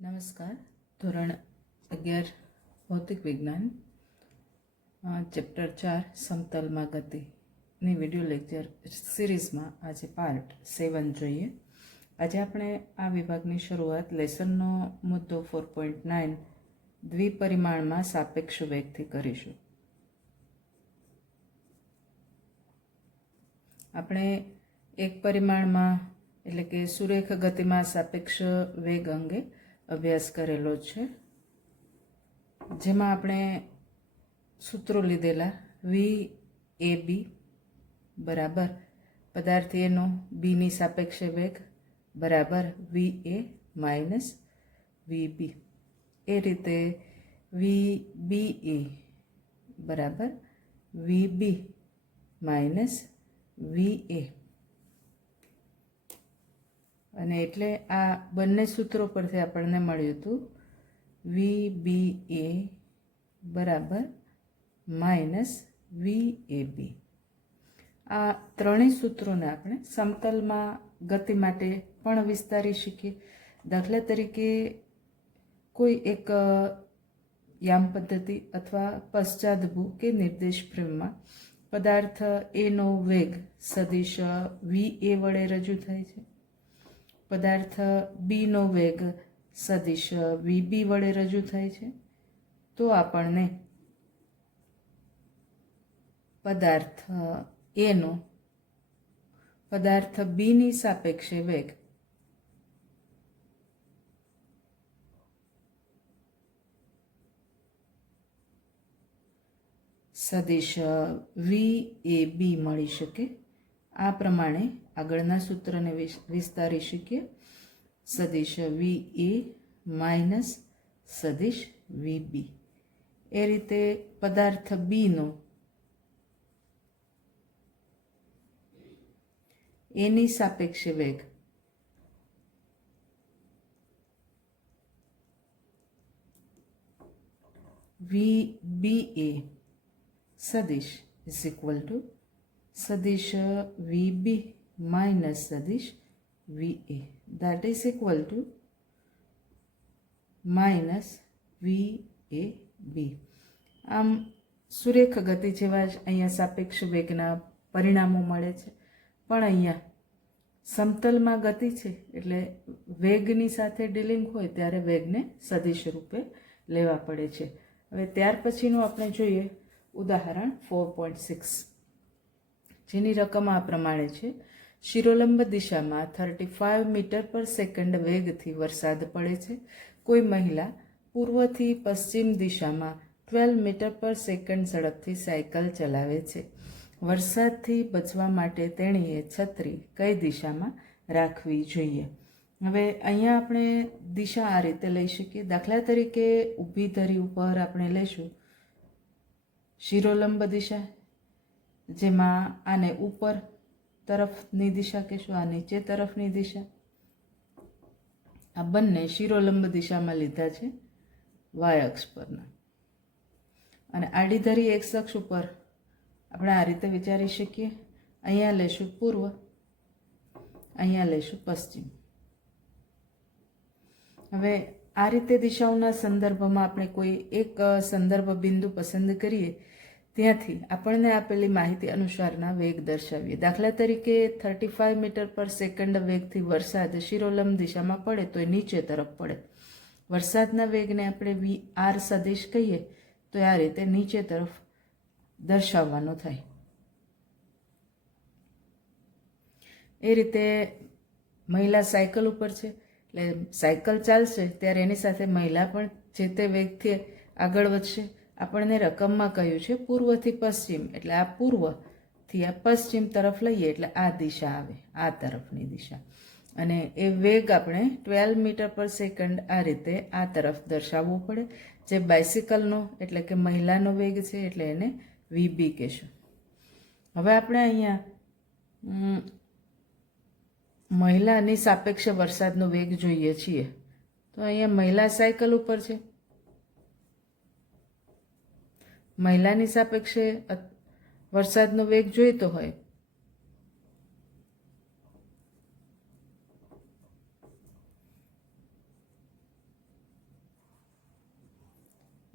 નમસ્કાર. ધોરણ 11 ભૌતિક વિજ્ઞાન ચેપ્ટર 4 સમતલમાં ગતિની વિડીયો લેક્ચર સિરીઝમાં આજે પાર્ટ 7 જોઈએ. આજે આપણે આ વિભાગની શરૂઆત લેસનનો મુદ્દો 4.9 દ્વિપરિમાણમાં સાપેક્ષ વેગથી કરીશું. આપણે એક પરિમાણમાં એટલે કે સુરેખ ગતિમાં સાપેક્ષ વેગ અંગે અભ્યાસ કરેલો છે, જેમાં આપણે સૂત્રો લીધેલા VAB બરાબર પદાર્થ એનો બીની સાપેક્ષે વેગ બરાબર VA માઇનસ VB. એ રીતે VBA બરાબર VB માઇનસ VA. અને એટલે આ બંને સૂત્રો પરથી આપણને મળ્યું હતું VBA બરાબર માઇનસ VAB. આ ત્રણેય સૂત્રોને આપણે સમતલમાં ગતિ માટે પણ વિસ્તારી શકીએ. દાખલા તરીકે કોઈ એક યામ પદ્ધતિ અથવા પશ્ચાદભૂ કે નિર્દેશ ફ્રેમમાં પદાર્થ એનો વેગ સદિશ VA વડે રજૂ થાય છે. પદાર્થ બીનો વેગ સદિશ VB વડે રજૂ થાય છે. તો આપણને પદાર્થ એનો પદાર્થ બીની સાપેક્ષે વેગ સદિશ VAB મળી શકે. આ પ્રમાણે આગળના સૂત્રને વિસ્તારી શકીએ. સદિશ VA માઇનસ સદિશ VB. એ રીતે પદાર્થ બીનો એની સાપેક્ષે વેગ VBA સદિશ ઇઝ ઇક્વલ ટુ સદિશ VB માઇનસ સદિશ VA. that is equal to minus VAB. આમ સુરેખ ગતિ જેવા જ અહીંયા સાપેક્ષ વેગના પરિણામો મળે છે, પણ અહીંયા સમતલમાં ગતિ છે એટલે વેગની સાથે ડીલિંગ હોય ત્યારે વેગને સદિશ રૂપે લેવા પડે છે. હવે ત્યાર પછીનું આપણે જોઈએ ઉદાહરણ 4.6, જેની રકમ આ પ્રમાણે છે. શિરોલંબ દિશામાં 35 મીટર પર સેકન્ડ વેગથી વરસાદ પડે છે. કોઈ મહિલા પૂર્વથી પશ્ચિમ દિશામાં 12 મીટર પર સેકન્ડ ઝડપથી સાયકલ ચલાવે છે. વરસાદથી બચવા માટે તેણીએ છત્રી કઈ દિશામાં રાખવી જોઈએ? હવે અહીંયા આપણે દિશા આ રીતે લઈ શકીએ. દાખલા તરીકે ઊભી ધરી ઉપર આપણે લઈશું શિરોલંબ દિશા, જેમાં આને ઉપર તરફની દિશા કહેશું, આ નીચે તરફની દિશા. આ બંને શિરોલંબ દિશામાં લીધા છે વાય અક્ષ પરના. અને આડી ધરી એક્સ અક્ષ ઉપર આપણે આ રીતે વિચારી શકીએ. અહીંયા લઈશું પૂર્વ, અહીંયા લઈશું પશ્ચિમ. હવે આ રીતે દિશાઓના સંદર્ભમાં આપણે કોઈ એક સંદર્ભ બિંદુ પસંદ કરીએ, ત્યાંથી આપણને આપેલી માહિતી અનુસારના વેગ દર્શાવીએ. દાખલા તરીકે 35 મીટર પર સેકન્ડ વેગથી વરસાદ શિરોલંબ દિશામાં પડે તો એ નીચે તરફ પડે. વરસાદના વેગને આપણે VR સદિશ કહીએ તો આ રીતે નીચે તરફ દર્શાવવાનો થાય. એ રીતે મહિલા સાયકલ ઉપર છે એટલે સાયકલ ચાલશે ત્યારે એની સાથે મહિલા પણ જે તે વેગથી આગળ વધશે. આપણને રકમમાં કહ્યું છે પૂર્વથી પશ્ચિમ, એટલે આ પૂર્વથી આ પશ્ચિમ તરફ લઈએ એટલે આ દિશા આવે, આ તરફની દિશા. અને એ વેગ આપણે 12 મીટર પર સેકન્ડ આ રીતે આ તરફ દર્શાવવું પડે. જે બાઇસિકલનો એટલે કે મહિલાનો વેગ છે એટલે એને VB કહેશું. હવે આપણે અહીંયા મહિલાની સાપેક્ષે વરસાદનો વેગ જોઈએ છીએ. તો અહીંયા મહિલા સાયકલ ઉપર છે. મહિલાની સાપેક્ષે વરસાદનો વેગ જોઈતો હોય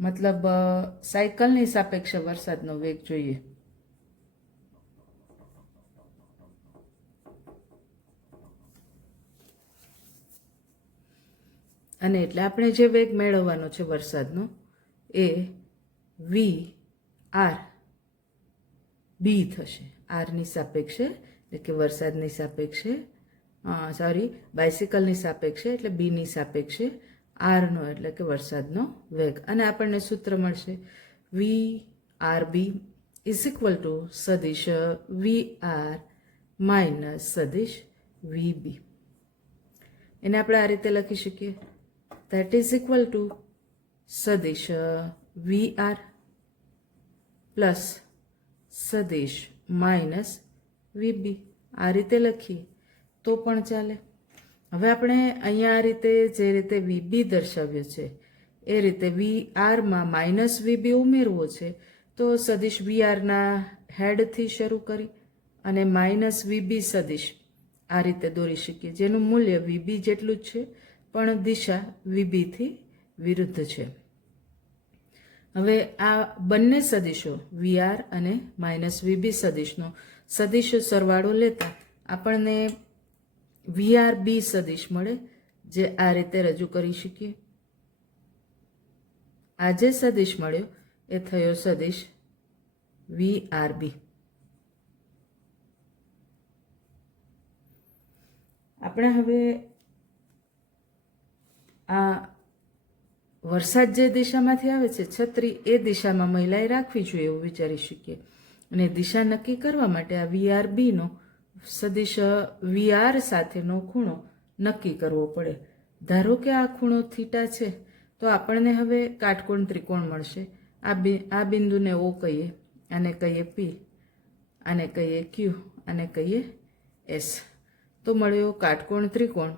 મતલબ સાયકલની સાપેક્ષે વરસાદનો વેગ જોઈએ. અને એટલે આપણે જે વેગ મેળવવાનો છે વરસાદનો એ VRB થશે. આરની સાપેક્ષે એટલે કે વરસાદની સાપેક્ષે બાઇસિકલની સાપેક્ષે એટલે બીની સાપેક્ષે આરનો એટલે કે વરસાદનો વેગ. અને આપણને સૂત્ર મળશે VRB ઇઝ ઇક્વલ ટુ સદિશ VR માઇનસ સદિશ VB. એને આપણે આ રીતે લખી શકીએ. that is equal to સદિશ VR પ્લસ સદિશ માઇનસ VB. આ રીતે લખીએ તો પણ ચાલે. હવે આપણે અહીંયા આ રીતે જે રીતે VB દર્શાવ્યો છે એ રીતે VRમાં માઇનસ VB ઉમેરવો છે તો સદિશ VRના હેડથી શરૂ કરી અને માઇનસ VB સદિશ આ રીતે દોરી શકીએ, જેનું મૂલ્ય VB જેટલું જ છે પણ દિશા VBથી વિરુદ્ધ છે. હવે આ બંને સદિશો VR અને માઇનસ VB સદિશનો સદિશો સરવાળો લેતા આપણને VRB સદિશ મળે, જે આ રીતે રજૂ કરી શકીએ. આ જે સદિશ મળ્યો એ થયો સદિશ VRB. આપણે હવે આ વરસાદ જે દિશામાંથી આવે છે છત્રી એ દિશામાં મહિલાએ રાખવી જોઈએ એવું વિચારી શકીએ. અને દિશા નક્કી કરવા માટે આ VRBનો સદિશ VR સાથેનો ખૂણો નક્કી કરવો પડે. ધારો કે આ ખૂણો થીટા છે તો આપણને હવે કાટકોણ ત્રિકોણ મળશે. આ બિંદુને O કહીએ, આને કહીએ P, આને કહીએ Q, આને કહીએ S. તો મળ્યો કાટકોણ ત્રિકોણ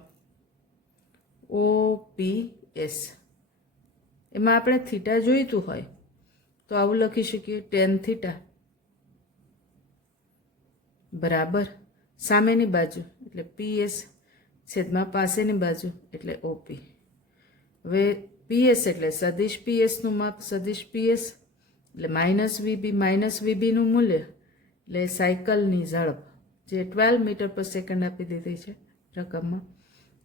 OPS. એમાં આપણે થીટા જોઈતું હોય તો આવું લખી શકીએ, tan થીટા બરાબર સામેની બાજુ એટલે PS છેદમાં પાસેની બાજુ એટલે OP. હવે PS એટલે સદિશ PSનું માપ સદિશ PS એટલે માઇનસ VBનું મૂલ્ય એટલે સાયકલની ઝડપ જે 12 મીટર પર સેકન્ડ આપી દીધી છે રકમમાં,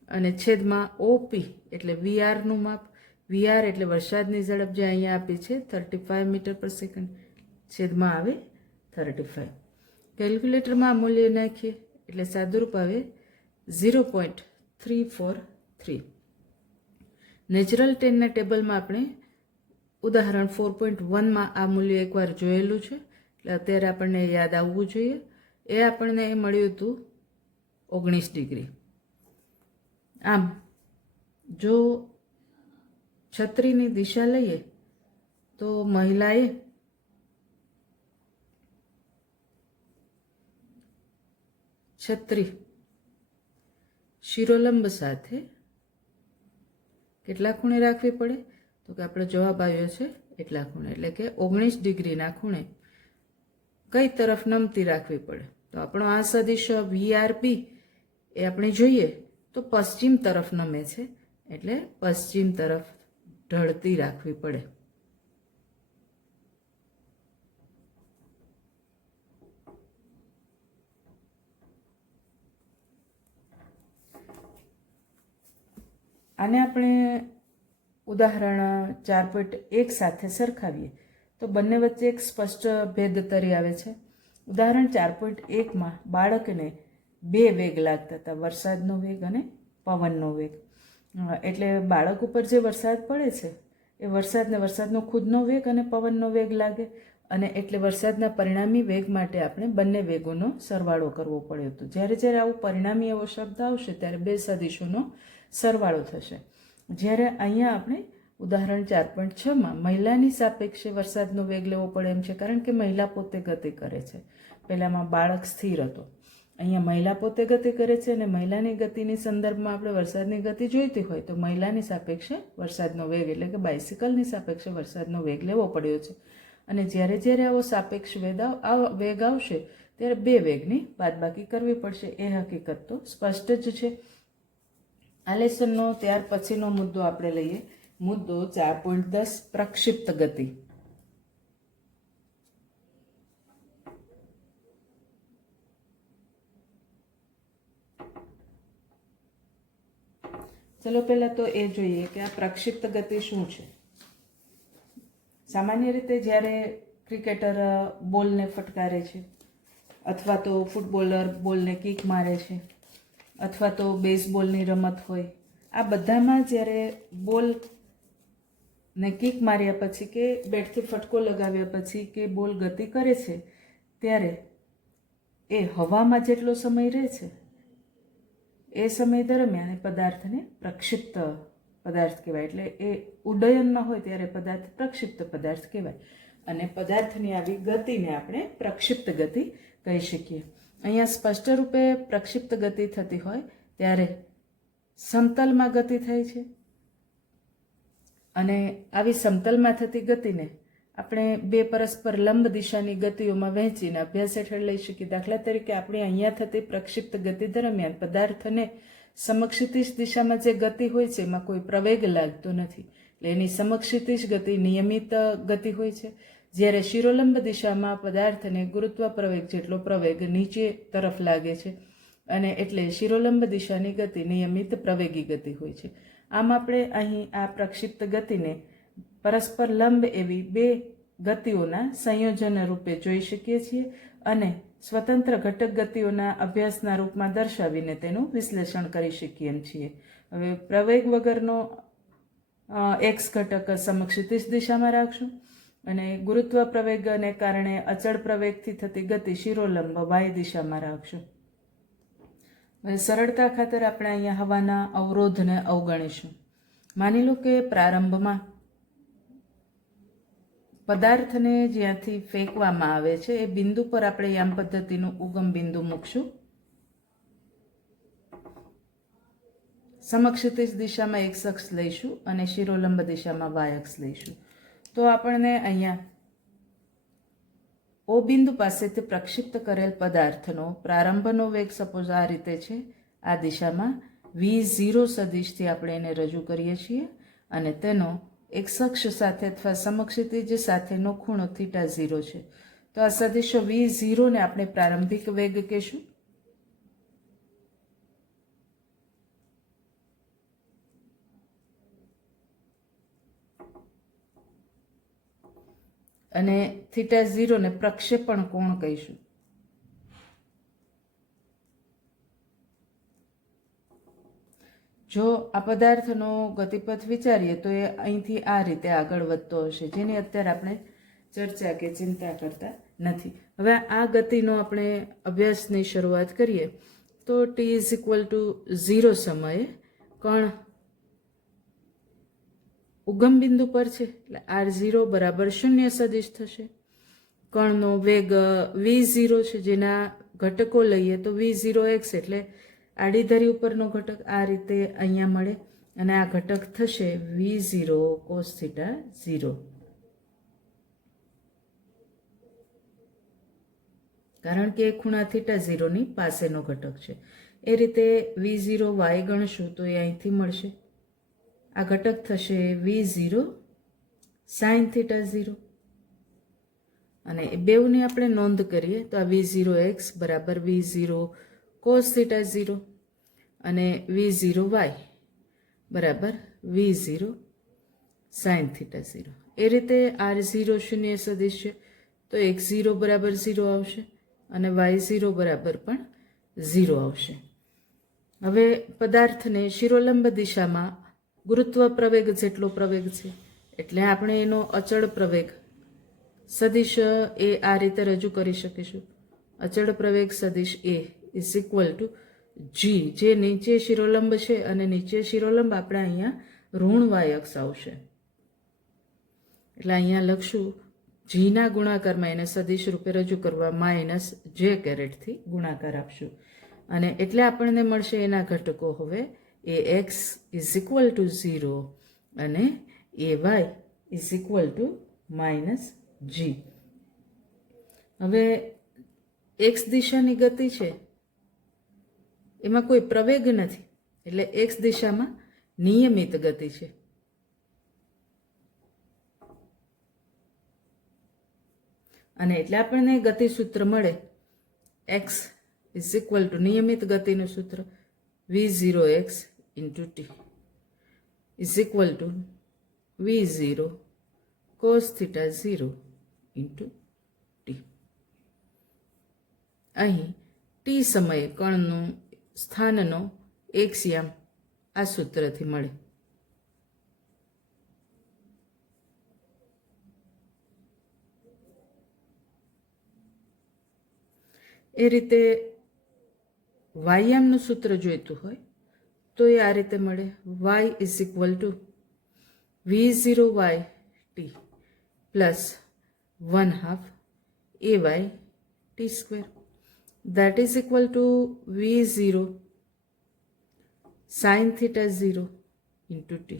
અને છેદમાં OP એટલે VRનું માપ. VR એટલે વરસાદની ઝડપ જે અહીંયા આપી છે 35 મીટર પર સેકન્ડ, છેદમાં આવે 35. કેલ્ક્યુલેટરમાં આ મૂલ્ય નાખીએ એટલે સાદુરૂપ આવે 0.343. નેચરલ 10ના ટેબલમાં આપણે ઉદાહરણ 4.1માં આ મૂલ્ય એકવાર જોયેલું છે એટલે અત્યારે આપણને યાદ આવવું જોઈએ. એ આપણને મળ્યું હતું 19 ડિગ્રી. આમ જો છત્રીની દિશા લઈએ તો મહિલાએ છત્રી શિરોલંબ સાથે કેટલા ખૂણે રાખવી પડે તો કે આપણો જવાબ આવ્યો છે એટલા ખૂણે, એટલે કે 19 ડિગ્રીના ખૂણે કઈ તરફ નમતી રાખવી પડે. તો આપણો આ સદિશ VRB એ આપણે જોઈએ તો પશ્ચિમ તરફ નમે છે એટલે પશ્ચિમ તરફ ઢળતી રાખવી પડે. આને આપણે ઉદાહરણ 4.1 સાથે સરખાવીએ તો બંને વચ્ચે એક સ્પષ્ટ ભેદ તરી આવે છે. ઉદાહરણ 4.1માં બાળકને બે વેગ લાગતા હતા, વરસાદનો વેગ અને પવનનો વેગ. એટલે બાળક ઉપર જે વરસાદ પડે છે એ વરસાદનો ખુદનો વેગ અને પવનનો વેગ લાગે, અને એટલે વરસાદના પરિણામી વેગ માટે આપણે બંને વેગોનો સરવાળો કરવો પડ્યો હતો. જ્યારે આવું પરિણામી એવો શબ્દ આવશે ત્યારે બે સદિશોનો સરવાળો થશે. જ્યારે અહીંયા આપણે ઉદાહરણ 4.6માં મહિલાની સાપેક્ષે વરસાદનો વેગ લેવો પડે એમ છે, કારણ કે મહિલા પોતે ગતિ કરે છે. પહેલામાં બાળક સ્થિર હતો, અહીંયા મહિલા પોતે ગતિ કરે છે અને મહિલાની ગતિની સંદર્ભમાં આપણે વરસાદની ગતિ જોઈતી હોય તો મહિલાની સાપેક્ષે વરસાદનો વેગ એટલે કે બાઇસિકલની સાપેક્ષે વરસાદનો વેગ લેવો પડ્યો છે. અને જ્યારે આવો સાપેક્ષ વેગ આવશે ત્યારે બે વેગની બાદબાકી કરવી પડશે. એ હકીકત તો સ્પષ્ટ જ છે. આ લેસનનો ત્યાર પછીનો મુદ્દો આપણે લઈએ મુદ્દો 4.10 પ્રક્ષિપ્ત ગતિ. ચલો પહેલા તો એ જોઈએ કે આ પ્રક્ષિપ્ત ગતિ શું છે. સામાન્ય રીતે જ્યારે ક્રિકેટર બોલને ફટકારે છે, અથવા તો ફૂટબોલર બોલને કિક મારે છે, અથવા તો બેઝબોલની રમત હોય, આ બધામાં જ્યારે બોલને કિક માર્યા પછી કે બેટથી ફટકો લગાવ્યા પછી કે બોલ ગતિ કરે છે, ત્યારે એ હવામાં જેટલો સમય રહે છે એ સમય દરમિયાન એ પદાર્થને પ્રક્ષિપ્ત પદાર્થ કહેવાય. એટલે એ ઉડ્ડયનમાં હોય ત્યારે પદાર્થ પ્રક્ષિપ્ત પદાર્થ કહેવાય. અને પદાર્થની આવી ગતિને આપણે પ્રક્ષિપ્ત ગતિ કહી શકીએ. અહીંયા સ્પષ્ટ રૂપે પ્રક્ષિપ્ત ગતિ થતી હોય ત્યારે સમતલમાં ગતિ થાય છે. અને આવી સમતલમાં થતી ગતિને આપણે બે પરસ્પર લંબ દિશાની ગતિઓમાં વહેંચીને અભ્યાસ હેઠળ લઈ શકીએ. દાખલા તરીકે આપણે અહીંયા થતી પ્રક્ષિપ્ત ગતિ દરમિયાન પદાર્થને સમક્ષિતિજ દિશામાં જે ગતિ હોય છે એમાં કોઈ પ્રવેગ લાગતો નથી. એટલે એની સમક્ષિતિજ ગતિ નિયમિત ગતિ હોય છે. જ્યારે શિરોલંબ દિશામાં પદાર્થને ગુરુત્વ પ્રવેગ જેટલો પ્રવેગ નીચે તરફ લાગે છે, અને એટલે શિરોલંબ દિશાની ગતિ નિયમિત પ્રવેગી ગતિ હોય છે. આમ આપણે અહીં આ પ્રક્ષિપ્ત ગતિને પરસ્પર લંબ એવી બે ગતિઓના સંયોજન રૂપે જોઈ શકીએ છીએ, અને સ્વતંત્ર ઘટક ગતિઓના અભ્યાસના રૂપમાં દર્શાવીને તેનું વિશ્લેષણ કરી શકીએ એમ છીએ. હવે પ્રવેગ વગરનો એક્સ ઘટક સમક્ષિતિજ દિશામાં રાખશું, અને ગુરુત્વ પ્રવેગને કારણે અચળ પ્રવેગથી થતી ગતિ શિરોલંબ વાય દિશામાં રાખશું. હવે સરળતા ખાતર આપણે અહીંયા હવાના અવરોધને અવગણીશું. માની લો કે પ્રારંભમાં પદાર્થને જ્યાંથી ફેંકવામાં આવે છે એ બિંદુ પર આપણે યામ પદ્ધતિનું ઉગમ બિંદુ મૂકશું. સમક્ષિતિજ દિશામાં એક્સ અક્ષ લઈશું અને શિરોલંબ દિશામાં વાય અક્ષ લઈશું. તો આપણને અહીંયા ઓ બિંદુ પાસેથી પ્રક્ષિપ્ત કરેલ પદાર્થનો પ્રારંભનો વેગ સપોઝ આ રીતે છે, આ દિશામાં v0 સદિશથી આપણે એને રજૂ કરીએ છીએ, અને તેનો એક્સ અક્ષ સાથે અથવા સમક્ષિતિજ સાથેનો ખૂણો θ0 છે. તો આ સદિશ v0 ને આપણે પ્રારંભિક વેગ કહેશું. અને θ0 ને પ્રક્ષેપણ કોણ કહીશું. જો આ પદાર્થનો ગતિપથ વિચારીએ તો એ અહીંથી આ રીતે આગળ વધતો હશે, જેની અત્યારે આપણે ચર્ચા કે ચિંતા કરતા નથી. હવે આ ગતિનો આપણે અભ્યાસની શરૂઆત કરીએ તો t=0 સમયે કણ ઉગમ બિંદુ પર છે, એટલે r0 બરાબર 0 સદિશ થશે. કણનો વેગ v0 છે, જેના ઘટકો લઈએ તો v0x એટલે આડી ધરી ઉપરનો ઘટક આ રીતે અહીંયા મળે, અને આ ઘટક થશે v0 cos θ0, કારણ કે એ ખૂણા θ0 ની પાસેનો ઘટક છે. એ રીતે v0y ગણશું તો એ અહીંથી મળશે. આ ઘટક થશે v0 sin θ0, અને એ બેઉની આપણે નોંધ કરીએ તો આ v0x બરાબર v0 cos θ0 અને v0y બરાબર v0 sin θ0. એ રીતે r0 શૂન્ય સદિશ છે, તો x0 બરાબર 0 આવશે અને y0 બરાબર પણ 0 આવશે. હવે પદાર્થને શિરોલંબ દિશામાં ગુરુત્વ પ્રવેગ જેટલો પ્રવેગ છે, એટલે આપણે એનો અચળ પ્રવેગ સદિશ એ આ રીતે રજૂ કરી શકીશું. અચળ પ્રવેગ સદિશ એ ઇઝ ઇક્વલ ટુ જી, જે નીચે શિરોલંબ છે અને નીચે શિરોલંબ આપણે અહીંયા ઋણ વાય અક્ષ આવશે, એટલે અહીંયા લખશું જીના ગુણાકારમાં એને સદિશ રૂપે રજૂ કરવા માઇનસ જે કેરેટથી ગુણાકાર આપશું, અને એટલે આપણને મળશે એના ઘટકો હવે ax ઇઝ ઇક્વલ ટુ 0 અને ay is equal to minus g. હવે એક્સ દિશાની ગતિ છે એમાં કોઈ પ્રવેગ નથી, એટલે એક્સ દિશામાં નિયમિત ગતિ છે. અને એટલે આપણને ગતિ સૂત્ર મળે x ઇઝ ઇક્વલ ટુ નિયમિત ગતિનું સૂત્ર v0x into T is equal to v0 cos theta 0 into T. અહીં ટી સમયે કણનું સ્થાનનો x યામ આ સૂત્રથી મળે. એ રીતે વાયામનું સૂત્ર જોઈતું હોય તો એ આ રીતે મળે y is equal two v0y T plus 1/2 ay T square that is equal to v0 sin theta 0 into t.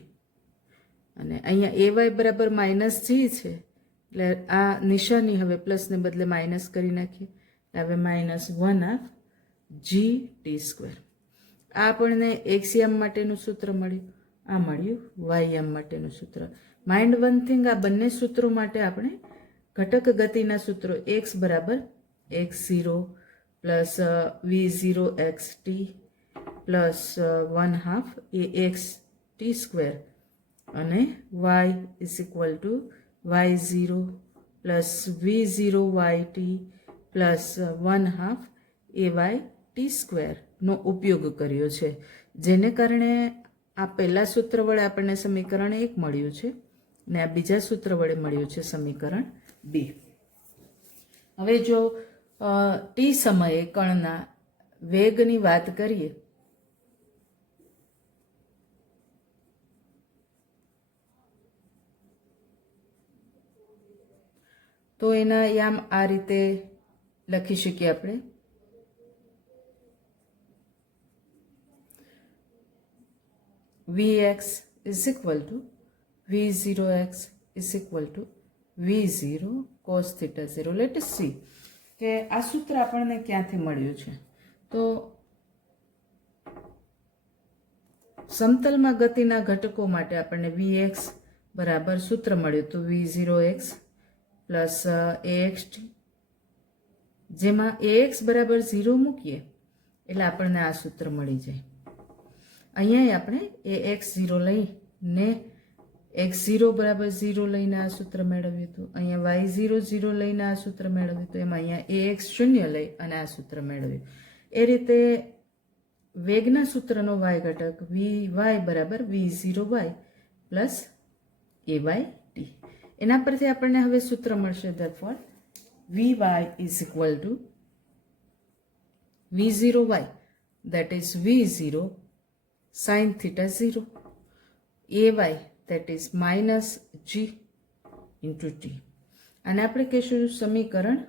અને અહીંયા ay બરાબર માઇનસ જી છે એટલે આ નિશાની હવે પ્લસને બદલે માઇનસ કરી નાખીએ. હવે -1/2 જી ટી સ્ક્વેર. આ આપણને એક્સ યામ માટેનું સૂત્ર મળ્યું, આ મળ્યું વાય યામ માટેનું સૂત્ર. માઇન્ડ વન થિંગ, આ બંને સૂત્રો માટે આપણે ઘટક ગતિના સૂત્રો એક્સ બરાબર x0 plus v0 x t plus 1/2 ax t square અને y is equal to y0 plus v0 y t plus 1/2 ay t સ્ક્વેરનો ઉપયોગ કર્યો છે, જેને કારણે આ પહેલા સૂત્ર વડે આપણને સમીકરણ 1 મળ્યું છે અને આ બીજા સૂત્ર વડે મળ્યું છે સમીકરણ 2. હવે જો ટી સમયે કણના વેગની વાત કરીએ તો એના યામ આ રીતે લખી શકીએ આપણે. vx is equal to v0x is equal to v0 cos theta 0. Let us see કે આ સૂત્ર આપણને ક્યાંથી મળ્યું છે. તો સમતલમાં ગતિના ઘટકો માટે આપણને vx બરાબર સૂત્ર મળ્યું હતું v0x પ્લસ axt, જેમાં ax બરાબર 0 મૂકીએ એટલે આપણને આ સૂત્ર મળી જાય. અહીંયા આપણે ax0 લઈને x0 બરાબર 0 લઈને આ સૂત્ર મેળવ્યું હતું, અહીંયા y0 0 લઈને આ સૂત્ર મેળવ્યું હતું, એમાં અહીંયા ax 0 લઈ અને આ સૂત્ર મેળવ્યું. એ રીતે વેગના સૂત્રનો y ઘટક vy બરાબર v0y પ્લસ ayt. એના પરથી આપણને હવે સૂત્ર મળશે therefore vy is equal to v0y that is v0 sin theta 0 ay that is minus g into t. અને આપણે કહીશું સમીકરણ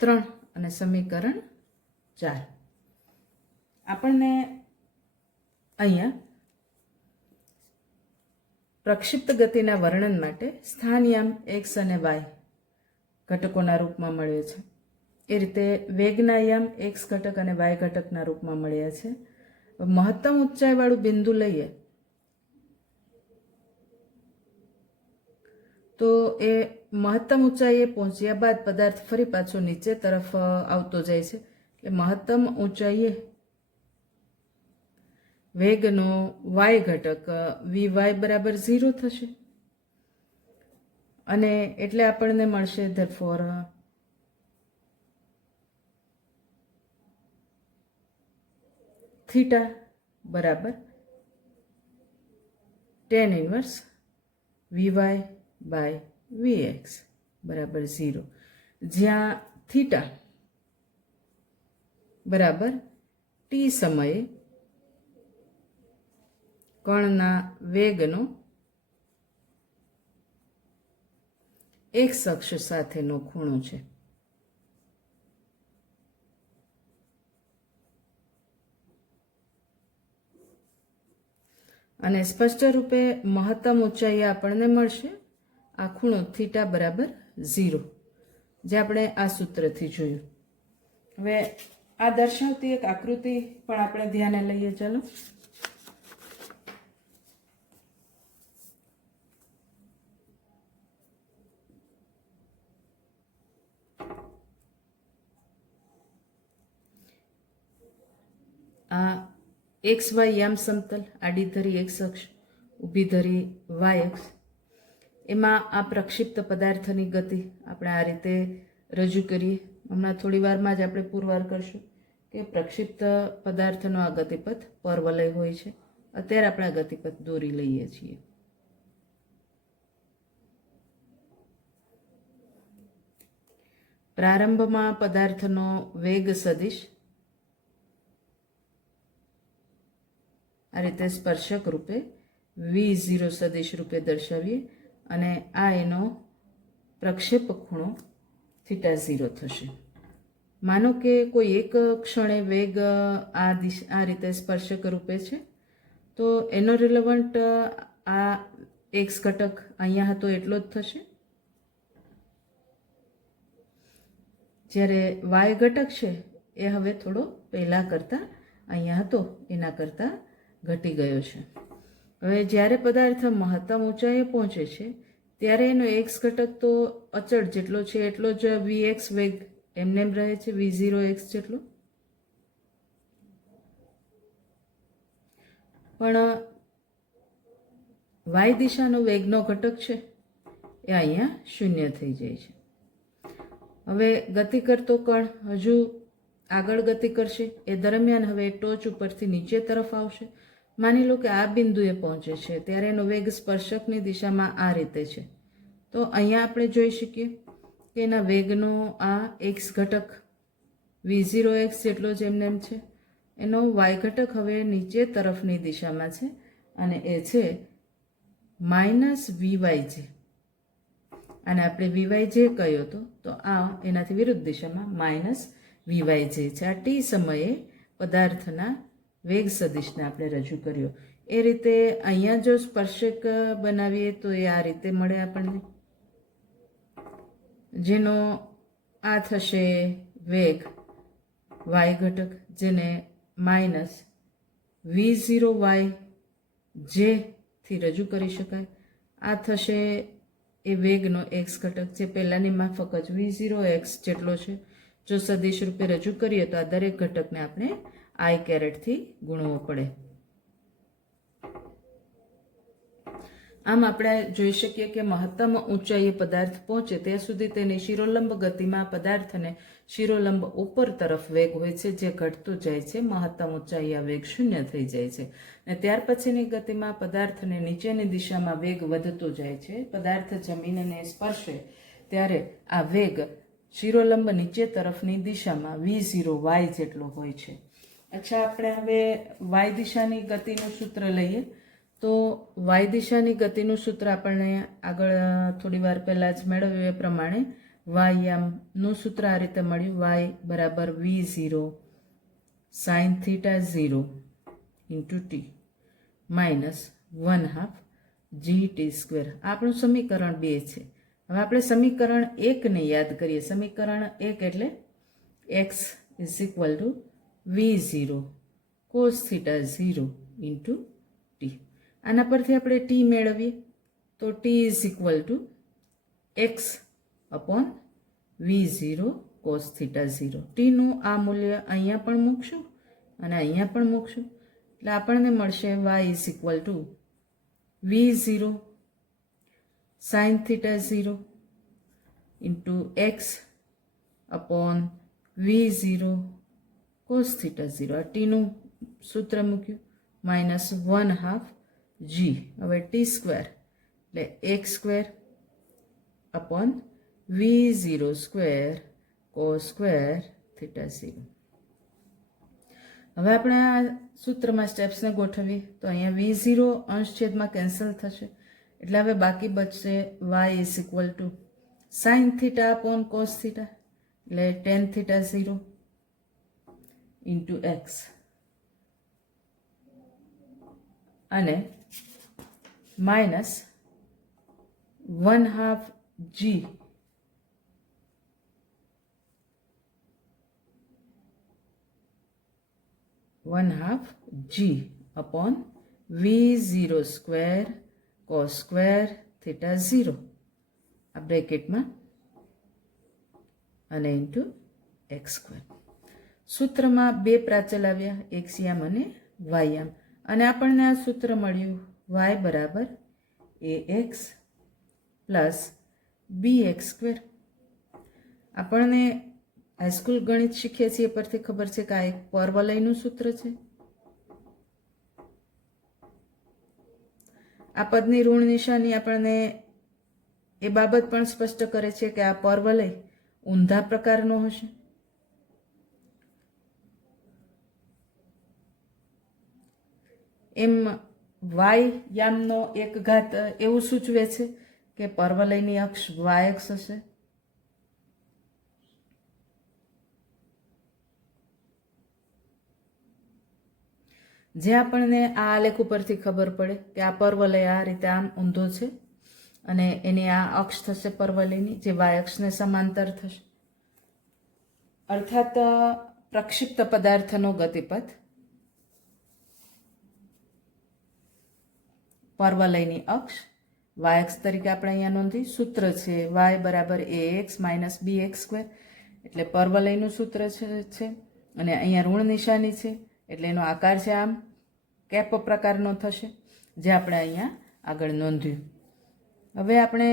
3 અને સમીકરણ 4. આપણને અહીંયા પ્રક્ષિપ્ત ગતિના વર્ણન માટે સ્થાનયામ x અને y ઘટકોના રૂપમાં મળ્યો છે. એ રીતે વેગના યામ x ઘટક અને y ઘટકના રૂપમાં મળ્યા છે. મહત્તમ ઊંચાઈવાળું બિંદુ લઈએ તો એ મહત્તમ ઊંચાઈએ પહોંચ્યા બાદ પદાર્થ ફરી પાછો નીચે તરફ આવતો જાય છે. એટલે મહત્તમ ઊંચાઈએ વેગનો y ઘટક vy બરાબર 0 થશે અને એટલે આપણને મળશે therefore થીટા બરાબર tan inverse vy by vx બરાબર 0, જ્યાં થીટા બરાબર ટી સમયે કણના વેગનો x અક્ષ સાથેનો ખૂણો છે. અને સ્પષ્ટ રૂપે મહત્તમ ઊંચાઈ આપણને મળશે આ ખૂણો થીટા બરાબર 0, જે આપણે આ સૂત્રથી જોયું. હવે આ દર્શાવતી એક આકૃતિ પણ આપણે ધ્યાને લઈએ. ચાલો, આ એક્સ વાય યામ સમતલ, આડી ધરી એક્સ અક્ષ, ઊભી ધરી વાય અક્ષ, એમાં આ પ્રક્ષિપ્ત પદાર્થની ગતિ આપણે આ રીતે રજૂ કરીએ. હમણાં થોડી વારમાં જ આપણે પુરવાર કરશું કે પ્રક્ષિપ્ત પદાર્થનો આ ગતિપથ પરવલય હોય છે. અત્યારે આપણે આ ગતિપથ દોરી લઈએ છીએ. પ્રારંભમાં પદાર્થનો વેગ સદિશ આ રીતે સ્પર્શક રૂપે v0 સદિશ રૂપે દર્શાવીએ અને આ એનો પ્રક્ષેપ ખૂણો θ0 થશે. માનો કે કોઈ એક ક્ષણે વેગ આ રીતે સ્પર્શક રૂપે છે, તો એનો રિલેવન્ટ આ એક્સ ઘટક અહીંયા હતો એટલો જ થશે. જ્યારે વાય ઘટક છે એ હવે થોડો પહેલાં કરતાં અહીંયા હતો એના કરતાં ઘટી ગયો છે. હવે જ્યારે પદાર્થ મહત્તમ ઊંચાઈએ પહોંચે છે ત્યારે એનો એક્સ ઘટક તો અચળ જેટલો છે એટલો જ vx વેગ એમને એમ રહે છે, v0x જેટલો. પણ વાય દિશાનો વેગનો ઘટક છે એ અહીંયા શૂન્ય થઈ જાય છે. હવે ગતિ કરતો કણ હજુ આગળ ગતિ કરશે. એ દરમિયાન હવે ટોચ ઉપરથી નીચે તરફ આવશે. માની લો કે આ બિંદુએ પહોંચે છે ત્યારે એનો વેગ સ્પર્શકની દિશામાં આ રીતે છે. તો અહીંયા આપણે જોઈ શકીએ કે એના વેગનો આ એક્સ ઘટક v0x જેટલો જ એમને એમ છે. એનો વાય ઘટક હવે નીચે તરફની દિશામાં છે અને એ છે -vyj. અને આપણે vyj કહ્યો હતો તો આ એનાથી વિરુદ્ધ દિશામાં -vyj છે. આ ટી સમયે પદાર્થના વેગ સદિશને આપણે રજૂ કર્યો. એ રીતે અહીંયા જો સ્પર્શક બનાવીએ તો એ આ રીતે મળે આપણને, જેનો આ થશે વેગ વાય ઘટક, જેને -v0yj થી રજૂ કરી શકાય. આ થશે એ વેગનો એક્સ ઘટક જે પહેલાંની માફક જ v0x જેટલો છે. જો સદિશ રૂપે રજૂ કરીએ તો આ દરેક ઘટકને આપણે i થી ગુણવો પડે. આમ આપણે જોઈ શકીએ કે મહત્તમ ઊંચાઈએ પદાર્થ પહોંચે ત્યાં સુધી તેની શિરોલંબ ગતિમાં પદાર્થને શિરોલંબ ઉપર તરફ વેગ હોય છે જે ઘટતો જાય છે. મહત્તમ ઊંચાઈએ આ વેગ શૂન્ય થઈ જાય છે અને ત્યાર પછીની ગતિમાં પદાર્થને નીચેની દિશામાં વેગ વધતો જાય છે. પદાર્થ જમીનને સ્પર્શે ત્યારે આ વેગ શિરોલંબ નીચે તરફની દિશામાં v0y જેટલો હોય છે. અચ્છા, આપણે હવે વાય દિશાની ગતિનું સૂત્ર લઈએ. તો વાય દિશાની ગતિનું સૂત્ર આપણને આગળ થોડી વાર પહેલાં જ મેળવ્યું એ પ્રમાણે વાયયામનું સૂત્ર આ રીતે મળ્યું. વાય બરાબર v0 sin θ0 into T -1/2 gt². આપણું સમીકરણ 2 છે. હવે આપણે સમીકરણ 1ને યાદ કરીએ. સમીકરણ 1 એટલે x v0 cos θ0 into T. આના પરથી આપણે ટી મેળવીએ તો T x upon v0 cos θ0. ટીનું આ મૂલ્ય અહીંયા પણ મૂકશું અને અહીંયા પણ મૂકશું એટલે આપણને મળશે y v0 sin θ0 into x upon v0 cos θ0. આ ટીનું સૂત્ર મૂક્યું -1/2 g. હવે t² એટલે x² અપોન v0² cos² θ0. હવે આપણે આ સૂત્રમાં સ્ટેપ્સને ગોઠવીએ તો અહીંયા v0 અંશ છેદમાં કેન્સલ થશે એટલે હવે બાકી બચશે y sin θ અપોન cos θ એટલે tan θ0 ઇન્ટુ x અને -1/2 g અપોન v0² cos² θ0 આ બ્રેકેટમાં અને ઇન્ટુ x². સૂત્રમાં બે પ્રાચલ આવ્યા, એક્સ યામ અને વાય યામ, અને આપણને આ સૂત્ર મળ્યું વાય બરાબર એ એક્સ પ્લસ બી એક્સ સ્ક્વેર. આપણને હાઈસ્કૂલ ગણિત શીખીએ છીએ પરથી ખબર છે કે આ એક પરવલયનું સૂત્ર છે. આ પદની ઋણ નિશાની આપણને એ બાબત પણ સ્પષ્ટ કરે છે કે આ પરવલય ઊંધા પ્રકારનો હશે. એમ વાય યામનો એક ઘાત એવું સૂચવે છે કે પરવલયની અક્ષ વાય અક્ષ હશે. જે આપણને આ આલેખ ઉપરથી ખબર પડે કે આ પરવલય આ રીતે આમ ઊંધો છે અને એની આ અક્ષ થશે પરવલયની, જે વાય અક્ષને સમાંતર થશે. અર્થાત પ્રક્ષિપ્ત પદાર્થનો ગતિપથ પરવલયની અક્ષ વાય અક્ષ તરીકે આપણે અહીંયા નોંધી. સૂત્ર છે વાય બરાબર એ એક્સ માઇનસ બી એક્સ સ્ક્વેર, એટલે પરવલયનું સૂત્ર છે અને અહીંયા ઋણ નિશાની છે એટલે એનો આકાર છે આમ કેપ પ્રકારનો થશે, જે આપણે અહીંયા આગળ નોંધ્યું. હવે આપણે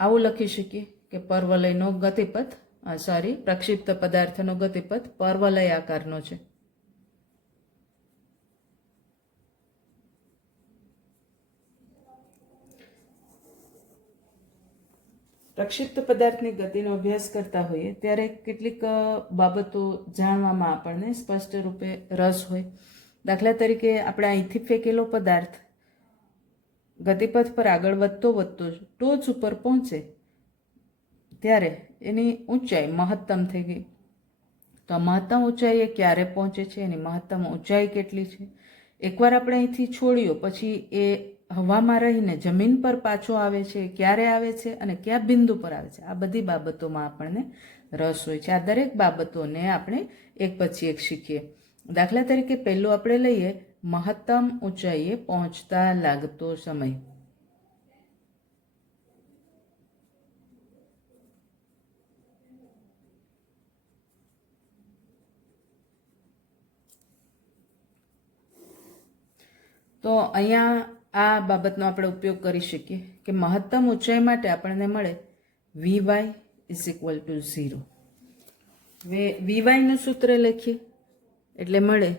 આવું લખી શકીએ કે પરવલયનો ગતિપથ પ્રક્ષિપ્ત પદાર્થનો ગતિપથ પરવલય આકારનો છે. પ્રક્ષિપ્ત પદાર્થની ગતિનો અભ્યાસ કરતા હોઈએ ત્યારે કેટલીક બાબતો જાણવામાં આપણને સ્પષ્ટ રૂપે રસ હોય. દાખલા તરીકે આપણે અહીંથી ફેંકેલો પદાર્થ ગતિપથ પર આગળ વધતો ટોચ ઉપર પહોંચે ત્યારે એની ઊંચાઈ મહત્તમ થઈ ગઈ. તો આ મહત્તમ ઊંચાઈ એ ક્યારે પહોંચે છે, એની મહત્તમ ઊંચાઈ કેટલી છે. એકવાર આપણે અહીંથી છોડ્યો પછી એ હવામાં રહીને જમીન પર પાછો આવે છે, ક્યારે આવે છે અને કયા બિંદુ પર આવે છે, આ બધી બાબતોમાં આપણને રસ હોય છે. આ દરેક બાબતોને આપણે એક પછી એક શીખીએ. દાખલા તરીકે પહેલું આપણે લઈએ મહત્તમ ઊંચાઈએ પહોંચતા લાગતો સમય. તો અહીંયા આ બાબતનો આપણે ઉપયોગ કરી શકીએ કે મહત્તમ ઊંચાઈ માટે આપણને મળે Vy ઇઝ ઇક્વલ ટુ 0. Vyનું સૂત્ર લખીએ એટલે મળે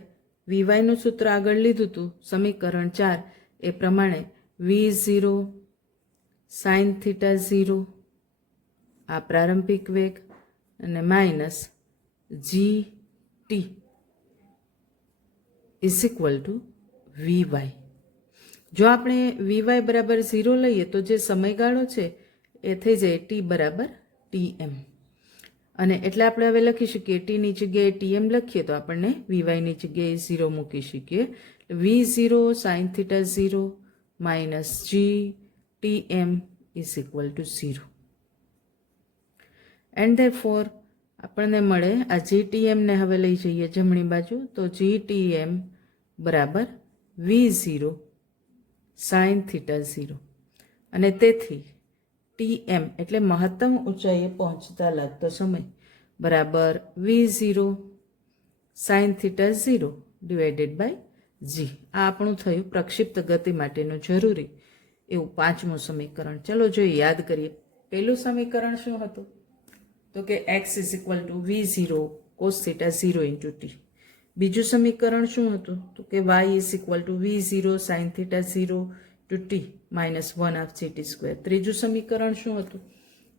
Vyનું સૂત્ર આગળ લીધું હતું સમીકરણ 4 એ પ્રમાણે V0 સાઇન થીટા 0 આ પ્રારંભિક વેગ અને minus GT is equal two Vy. જો આપણે Vy બરાબર 0 લઈએ તો જે સમયગાળો છે એ થઈ જાય T બરાબર TM, અને એટલે આપણે હવે લખી શકીએ Tની જગ્યાએ TM લખીએ તો આપણને Vyની જગ્યાએ 0 મૂકી શકીએ. V0 sine theta 0 minus GTM is equal to 0. And therefore આપણને મળે આ GTMને હવે લઈ જઈએ જમણી બાજુ તો GTM બરાબર V0 સાઇન થીટા 0, અને તેથી TM એટલે મહત્તમ ઊંચાઈએ પહોંચતા લાગતો સમય બરાબર V0 sine theta 0 divided by G. આ આપણું થયું પ્રક્ષિપ્ત ગતિ માટેનું જરૂરી એવું 5મું સમીકરણ. ચલો જોઈએ, યાદ કરીએ. પહેલું સમીકરણ શું હતું તો કે x is equal to V0 cos theta 0 into T. બીજું સમીકરણ શું હતું તો કે y is equal to V0 sine theta 0 to T minus 1/2 GT square. ત્રીજું સમીકરણ શું હતું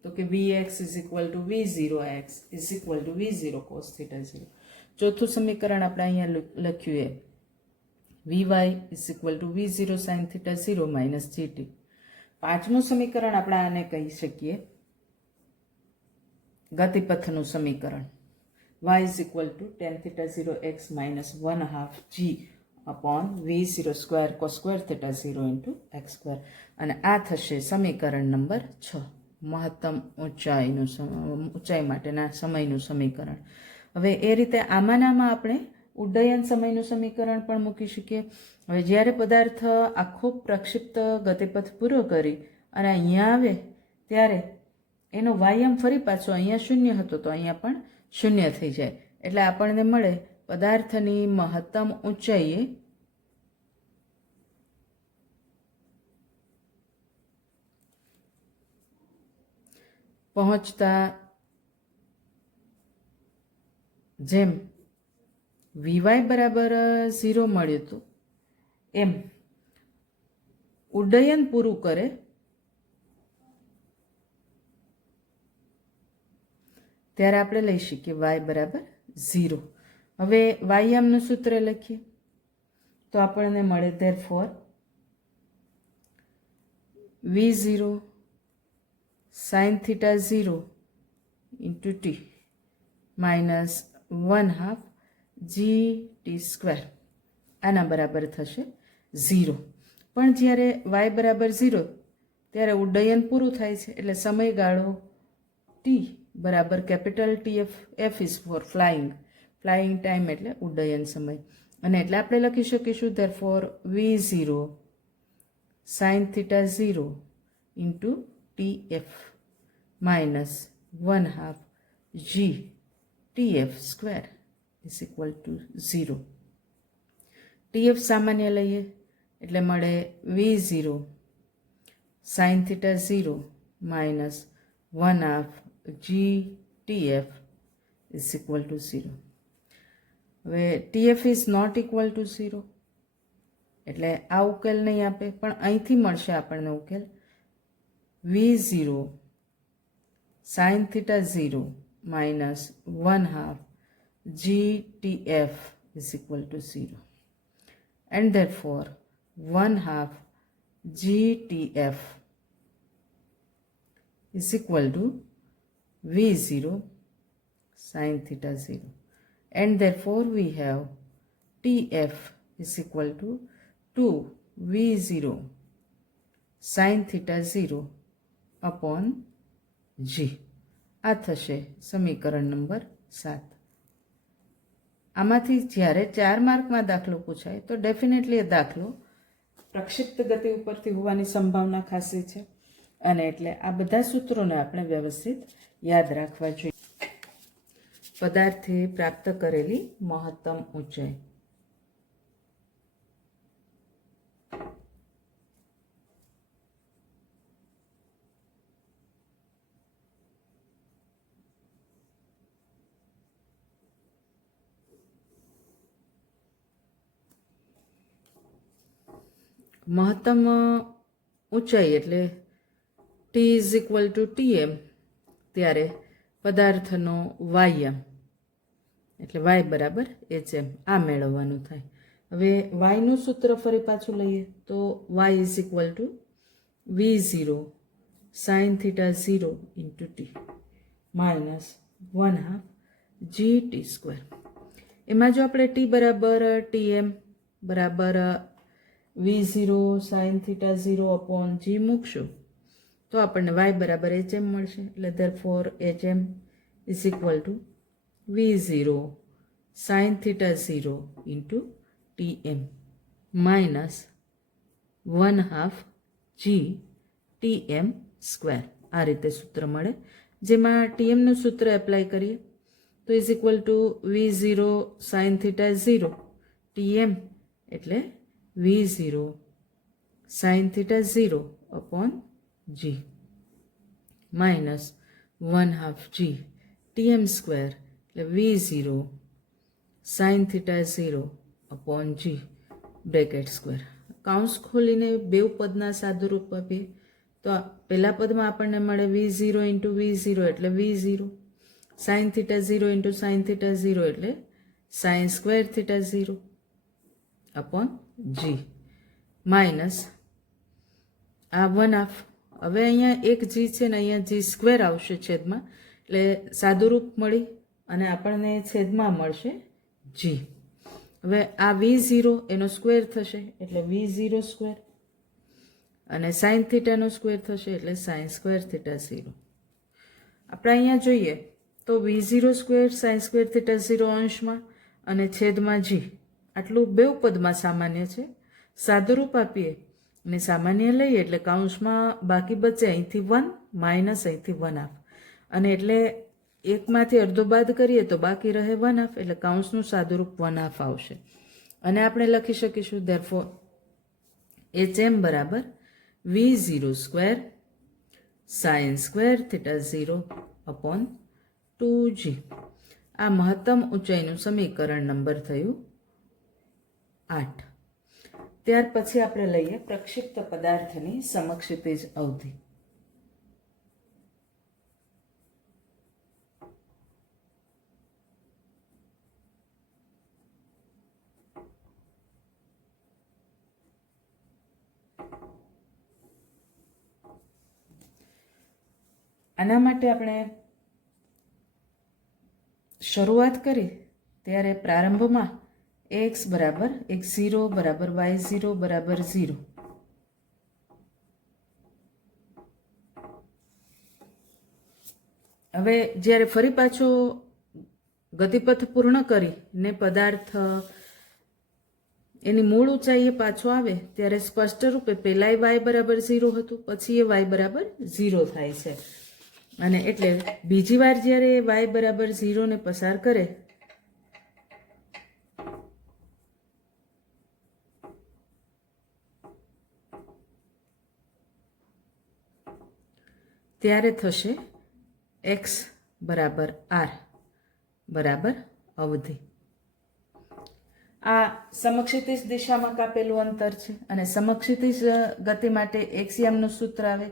તો કે Vx is equal to V0 x is equal to V0 cos theta 0. ચોથું સમીકરણ આપણે અહીંયા લખ્યું એ Vy is equal to V0 sine theta 0 minus GT. પાંચમું સમીકરણ આપણે આને કહી શકીએ ગતિપથનું સમીકરણ. y is equal to tan theta 0 x minus 1/2 g upon v0 square cos square theta 0 into x square. અને આ થશે સમીકરણ નંબર 6, મહત્તમ ઊંચાઈ માટેના સમયનું સમીકરણ. હવે એ રીતે આમાંનામાં આપણે ઉડ્ડયન સમયનું સમીકરણ પણ મૂકી શકીએ. હવે જ્યારે પદાર્થ આખો પ્રક્ષિપ્ત ગતિપથ પૂરો કરી અને અહીંયા આવે ત્યારે એનો વાયમ ફરી પાછો અહીંયા શૂન્ય હતો તો અહીંયા પણ શૂન્ય થઈ જાય, એટલે આપણને મળે પદાર્થની મહત્તમ ઊંચાઈએ પહોંચતા જેમ વીવાય બરાબર 0 મળ્યું હતું એમ ઉડ્ડયન પૂરું કરે ત્યારે આપણે લઈ શકીએ વાય બરાબર 0. હવે વાયમનું સૂત્ર લખીએ તો આપણને મળે therefore v0 sin theta 0 into t minus 1/2 gt square આના બરાબર થશે 0. પણ જ્યારે y બરાબર 0 ત્યારે ઉડ્ડયન પૂરું થાય છે, એટલે સમયગાળો t બરાબર capital TF, F is four flying time એટલે ઉડ્ડયન સમય, અને એટલે આપણે લખી શકીશું therefore v0 sin theta 0 into tf minus 1/2 g tf square is equal to 0. tf સામાન્ય લઈએ એટલે મળે v0 sin theta 0 minus 1/2 g tf is equal to 0. હવે tf is not equal to 0 એટલે આ ઉકેલ નહીં આપે, પણ અહીંથી મળશે આપણને ઉકેલ v0 sin theta 0 minus 1/2 gtf is equal to 0, and therefore 1/2 gtf is equal to v0 sin theta 0, and therefore we have tf is equal to 2 v0 sin theta 0 upon g. આ થશે સમીકરણ નંબર 7. આમાંથી જ્યારે 4 માર્કમાં દાખલો પૂછાય તો definitely એ દાખલો પ્રક્ષિપ્ત ગતિ ઉપરથી હોવાની સંભાવના ખાસી છે, અને એટલે આ બધા સૂત્રોને આપણે વ્યવસ્થિત યાદ રાખવા જોઈએ. પદાર્થે પ્રાપ્ત કરેલી મહત્તમ ઊંચાઈ. મહત્તમ ઊંચાઈ એટલે t is equal two tm, ત્યારે પદાર્થનો વાયમ એટલે y બરાબર hm આ મેળવવાનું થાય. હવે yનું સૂત્ર ફરી પાછું લઈએ તો y is equal to v0 sin theta 0 into t minus 1/2 gt square. એમાં જો આપણે t બરાબર tm બરાબર v0 sin theta 0 upon g મૂકશું તો આપણને y બરાબર hm મળશે, એટલે therefore hm is equal to v0 sin theta 0 into tm minus 1/2 g tm square. આ રીતે સૂત્ર મળે, જેમાં tmનું સૂત્ર એપ્લાય કરીએ તો is equal to v0 sin theta 0 tm એટલે v0 sin theta 0 upon g minus 1/2 g tm square એટલે v0 sin theta 0 upon g bracket square. કાઉન્સ ખોલીને બેવ પદના સાદુરૂપ આપીએ તો પહેલા પદમાં આપણને મળે v0 ઇન્ટુ v0 એટલે v0 sin theta 0 into sin theta 0 એટલે sin square theta 0 upon g minus આ 1/2. હવે અહીંયા એક g છે ને અહીંયા g સ્ક્વેર આવશે છેદમાં, એટલે સાદુરૂપ મળી અને આપણને છેદમાં મળશે g. હવે આ v0 એનો સ્ક્વેર થશે એટલે v0 સ્ક્વેર, અને સાઇન થીટાનો સ્ક્વેર થશે એટલે સાઇન સ્ક્વેર થીટા 0. આપણે અહીંયા જોઈએ તો v0 square sine square theta 0 અંશમાં અને છેદમાં g આટલું બેવ પદમાં સામાન્ય છે. સાદુરૂપ આપીએ અને સામાન્ય લઈએ એટલે કાઉન્સમાં બાકી બચે અહીંથી 1 માઇનસ અહીંથી 1/2, અને એટલે એકમાંથી અડધો બાદ કરીએ તો બાકી રહે 1/2, એટલે કૌંસનું સાદુરૂપ 1/2 આવશે. અને આપણે લખી શકીશું ધેરફોર HM બરાબર V0 square sine square theta 0 upon 2G. આ મહત્તમ ઊંચાઈનું સમીકરણ નંબર થયું 8. ત્યાર પછી આપણે લઈએ પ્રક્ષિપ્ત પદાર્થની સમક્ષિતિજ અવધિ. આના માટે આપણે શરૂઆત કરી ત્યારે પ્રારંભમાં x બરાબર x0 બરાબર y0 બરાબર 0. હવે જ્યારે ફરી પાછો ગતિપથ પૂર્ણ કરીને પદાર્થ એની મૂળ ઊંચાઈએ પાછો આવે ત્યારે સ્પષ્ટ રૂપે પહેલાં y બરાબર 0 હતું, પછી એ y બરાબર 0 થાય છે. અને એટલે બીજી વાર જ્યારે y બરાબર 0 ને પસાર કરે ત્યારે થશે x બરાબર r બરાબર અવધિ. આ સમક્ષિતિજ દિશામાં કાપેલું અંતર છે, અને સમક્ષિતિજ ગતિ માટે એક્સિયમનું સૂત્ર આવે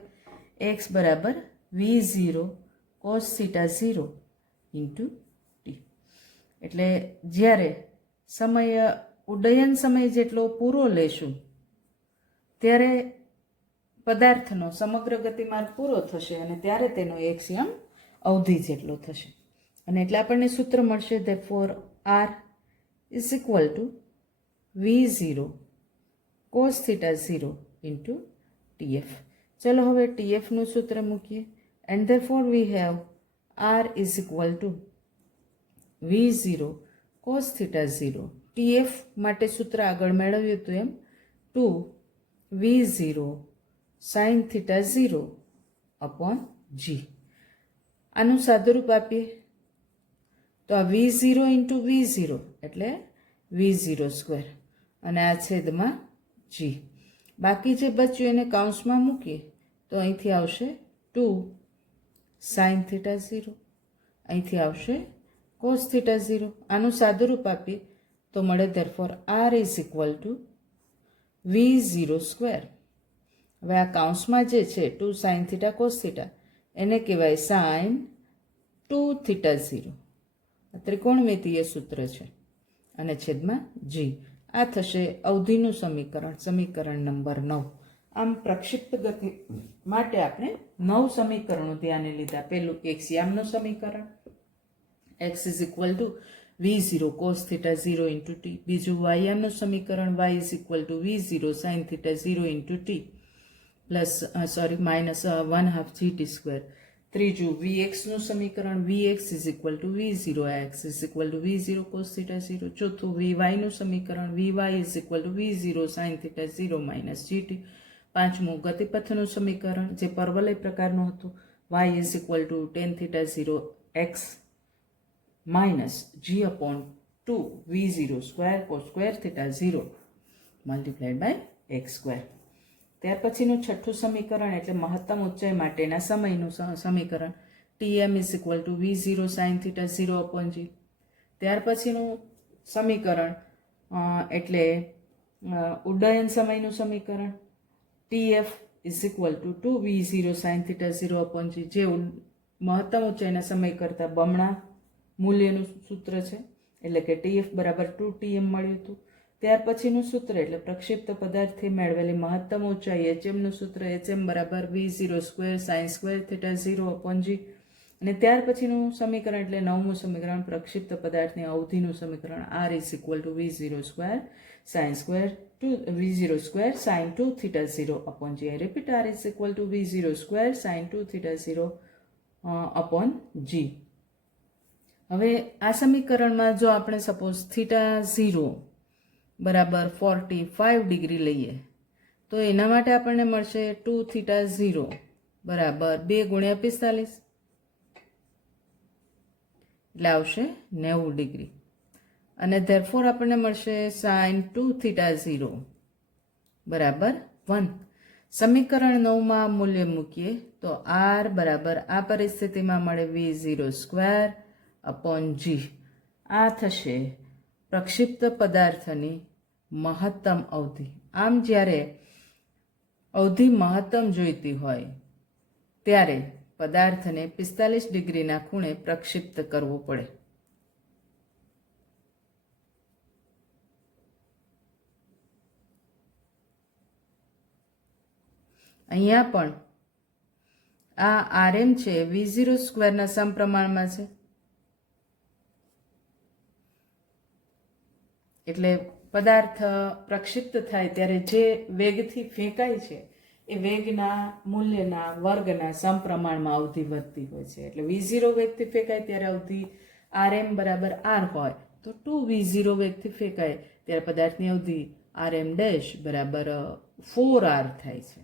x બરાબર V0 cos theta 0 into T. એટલે જ્યારે સમય ઉડ્ડયન સમય જેટલો પૂરો લેશું ત્યારે પદાર્થનો સમગ્ર ગતિમાર્ગ પૂરો થશે, અને ત્યારે તેનો એક્સિયમ અવધિ જેટલો થશે. અને એટલે આપણને સૂત્ર મળશે therefore R is equal to V0 cos theta 0 into TF. ચલો હવે TFનું સૂત્ર મૂકીએ. And therefore we have R is equal to V0 cos theta 0. TF માટે સૂત્ર આગળ મેળવ્યું હતું એમ 2 V0 sin theta 0 upon G. આનું સાદુરૂપ આપીએ તો આ V0 ઇન્ટુ V0 એટલે V0 સ્ક્વેર, અને આ છેદમાં G. બાકી જે બચ્યું એને કૌંસમાં મૂકીએ તો અહીંથી આવશે 2 સાઇન થીટા 0, અહીંથી આવશે કોસ થીટા 0. આનું સાદુરૂપ આપીએ તો મળે therefore R is equal to V0 square. હવે આ કૌંસમાં જે છે 2 સાઇન થીટા કોસ થીટા એને કહેવાય સાઇન 2 થીટા 0. આ ત્રિકોણમિતીય સૂત્ર છે, અને છેદમાં G. આ થશે અવધિનું સમીકરણ, સમીકરણ નંબર 9. આમ પ્રક્ષિપ્ત ગતિ માટે આપણે 9 સમીકરણો ધ્યાને લીધા. પહેલું એક્સિયામનું સમીકરણ x is equal to V0 cos theta 0 into T. બીજું વાયામનું સમીકરણ y is equal to V0 sin theta 0 into T plus minus 1/2 GT square. ત્રીજું Vxનું સમીકરણ Vx is equal to V0 x is equal to V0 cos theta 0. ચોથું Vyનું સમીકરણ Vy is equal to V0 sin theta 0 minus GT. પાંચમું ગતિપથનું સમીકરણ જે પરવલય પ્રકારનું હતું y is equal two tan theta 0 x minus g upon 2 V0 square cos square theta 0 multiplied by x square. ત્યાર પછીનું છઠ્ઠું સમીકરણ એટલે મહત્તમ ઊંચાઈ માટેના સમયનું સમીકરણ Tm is equal to V0 sin theta 0 upon g. ત્યાર પછીનું સમીકરણ એટલે ઉડ્ડયન સમયનું સમીકરણ TF is equal two 2 V0 sin theta 0 upon g, જે મહત્તમ ઊંચાઈના સમય કરતાં બમણા મૂલ્યનું સૂત્ર છે, એટલે કે TF બરાબર 2Tm મળ્યું હતું. ત્યાર પછીનું સૂત્ર એટલે પ્રક્ષિપ્ત પદાર્થથી મેળવેલી મહત્તમ ઊંચાઈ HMનું સૂત્ર HM બરાબર V0 square sine square theta 0 upon g. અને ત્યાર પછીનું સમીકરણ એટલે 9મું સમીકરણ પ્રક્ષિપ્ત પદાર્થની અવધિનું સમીકરણ R is equal to V0 square sine square V0 square sign 2 theta 0 upon g. I repeat, R is equal to V0 square sign 2 theta 0 upon g. હવે આ સમીકરણમાં જો આપણે સપોઝ થીટા 0 બરાબર 45 ડિગ્રી લઈએ તો એના માટે આપણને મળશે 2 થીટા 0 બરાબર 2 ગુણ્યા 45 એટલે આવશે 90 ડિગ્રી અને ધેરફોર આપણને મળશે sin 2 થીટા 0 બરાબર 1. સમીકરણ 9માં મૂલ્ય મૂકીએ તો r બરાબર આ પરિસ્થિતિમાં મળે v0 સ્ક્વેર અપોન g. આ થશે પ્રક્ષિપ્ત પદાર્થની મહત્તમ અવધિ. આમ જ્યારે અવધિ મહત્તમ જોઈતી હોય ત્યારે પદાર્થને 45 ડિગ્રીના ખૂણે પ્રક્ષિપ્ત કરવો પડે. અહીંયા પણ આ rm છે v0 સ્ક્વેરના સમપ્રમાણમાં છે એટલે પદાર્થ પ્રક્ષિપ્ત થાય ત્યારે જે વેગથી ફેંકાય છે એ વેગના મૂલ્યના વર્ગના સમપ્રમાણમાં અવધિ વધતી હોય છે. એટલે v0 વેગથી ફેંકાય ત્યારે અવધિ rm બરાબર r હોય તો 2v0 વેગથી ફેંકાય ત્યારે પદાર્થની અવધિ rm ડેશ બરાબર 4r થાય છે.